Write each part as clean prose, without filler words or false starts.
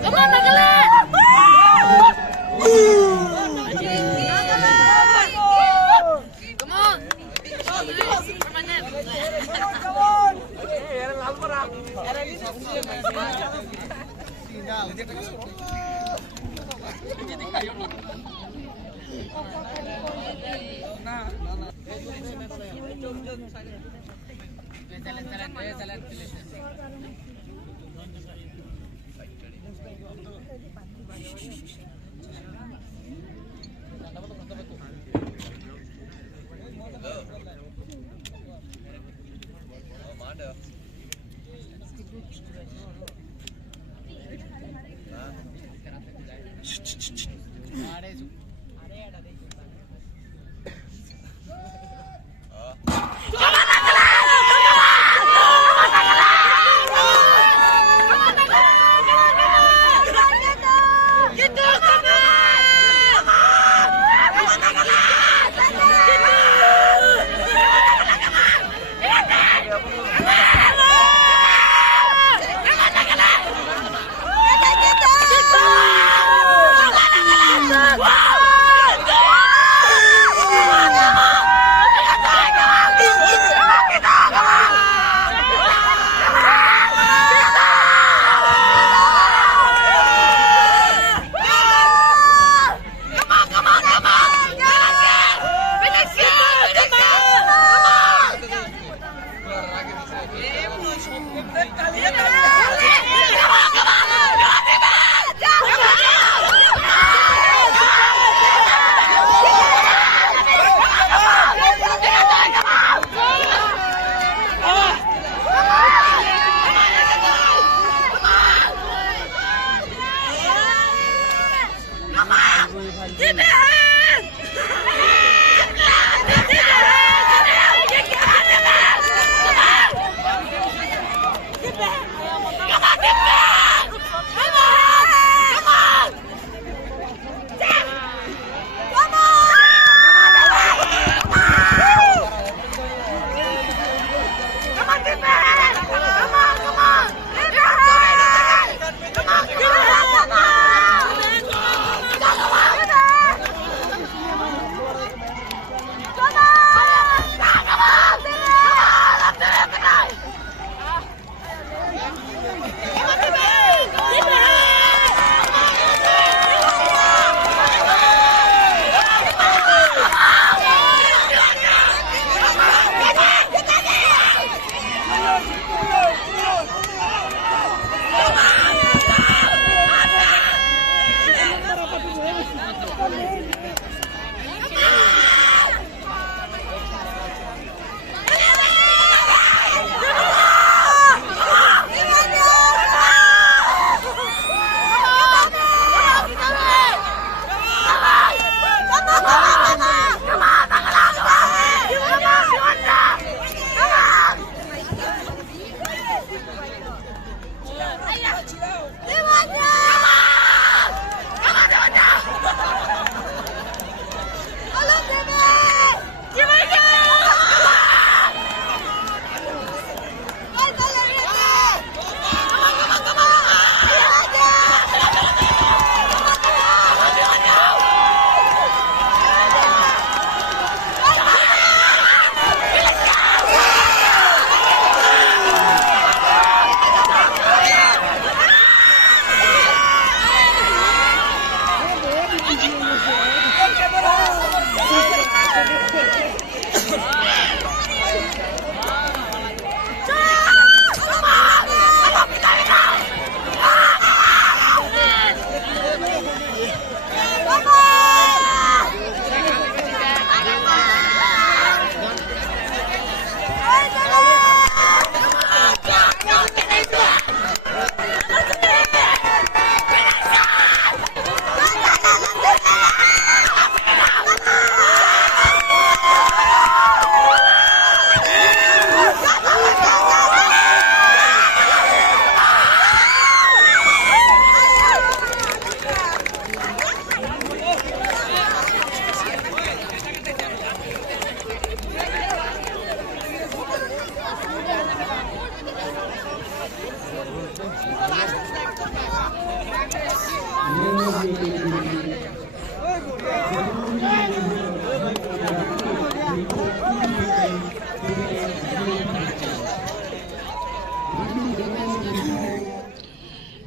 Come on, Meghalaya! Come on! Get down!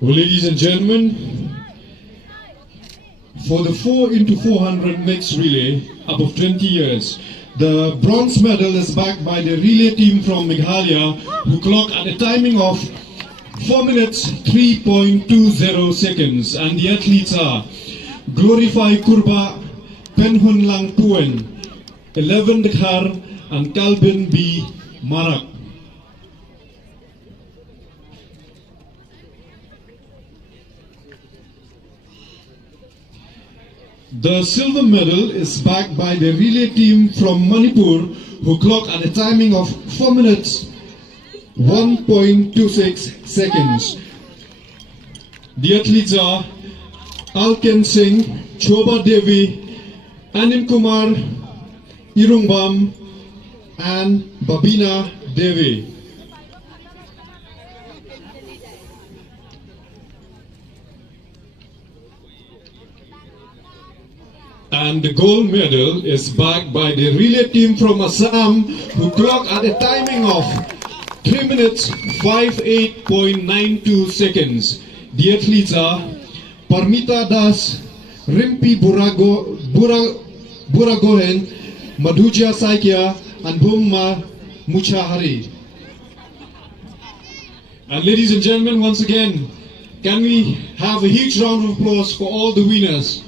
Well, ladies and gentlemen, for the 4x400 mixed relay above 20 years, the bronze medal is backed by the relay team from Meghalaya, who clocked at a timing of 4 minutes 3.20 seconds, and the athletes are Glorify Kurba Penhun Lang Puen, 11 Dakhar, and Kalbin B. Marak. The silver medal is backed by the relay team from Manipur, who clocked at a timing of 4 minutes 1.26 seconds. The athletes are Alken Singh, Choba Devi, Anim Kumar, Irungbam, and Babina Devi. And the gold medal is backed by the relay team from Assam, who clocked at a timing of 3 minutes 58.92 seconds. The athletes are Parmita Das, Rimpi Buragohen, Madhuja Saikia, and Bhumma Muchahari. And ladies and gentlemen, once again, can we have a huge round of applause for all the winners?